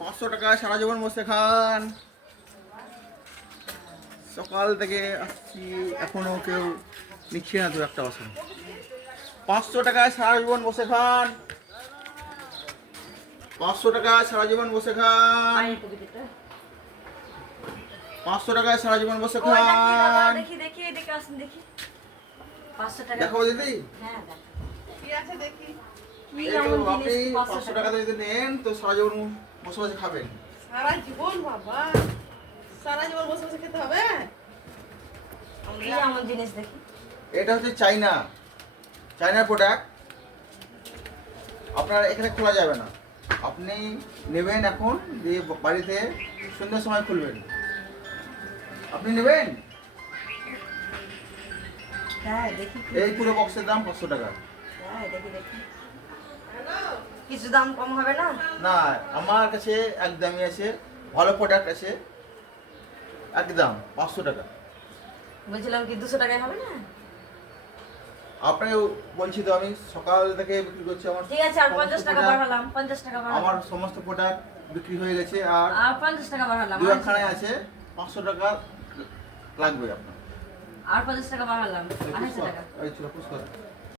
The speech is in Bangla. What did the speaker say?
500 টাকা সারা জীবন বসে খান। সকাল থেকে আসছি এখনো কেউ নিচ্ছে না তো একটা বছর। 500 টাকায় সারা জীবন বসে খান। 500 টাকায় সারা জীবন বসে খান। 500 টাকায় সারা জীবন বসে খান। দেখি দেখি এদিকে আসুন দেখি 500 টাকা দেখো দিদি, হ্যাঁ দেখ কি আছে দেখি। কি এই তো এমন আপনি জিনিস 500 টাকা যদি নেন তো সারা জীবন বসে বসে খাবেন। সারা জীবন বাবা, সারা জীবন বসে বসে খেতে হবে? কি এমন জিনিস দেখি এটা হচ্ছে চাইনার প্রোডাক্ট। আপনার এখানে খোলা যাবে না, আপনি নেবেন এখন দিয়ে বাড়িতে সন্ধ্যার সময় খুলবেন। আপনি নেবেন? হ্যাঁ দেখি এই পুরো বক্সের দাম 500 টাকা। হ্যাঁ দেখি দেখি কিছু দাম কম হবে না? না, আমার কাছে একদমই আছে, ভালো প্রোডাক্ট আছে, একদম 500 টাকা। বলছিলাম কি 200 টাকায় হবে না? আপনাকে বলছি তো আমি সকাল থেকে বিক্রি করছি। আমার ঠিক আছে আর 50 টাকা বাড়ালাম, 50 টাকা আমার বাড়ালাম, সমস্ত প্রোডাক্ট বিক্রি হয়ে গেছে আর আর 50 টাকা বাড়ালাম, দু একখানায় আছে 500 টাকা লাগবে আপনার। আর 50 টাকা বাড়ালাম, 280 টাকা। এই ছিল পুষ্কর।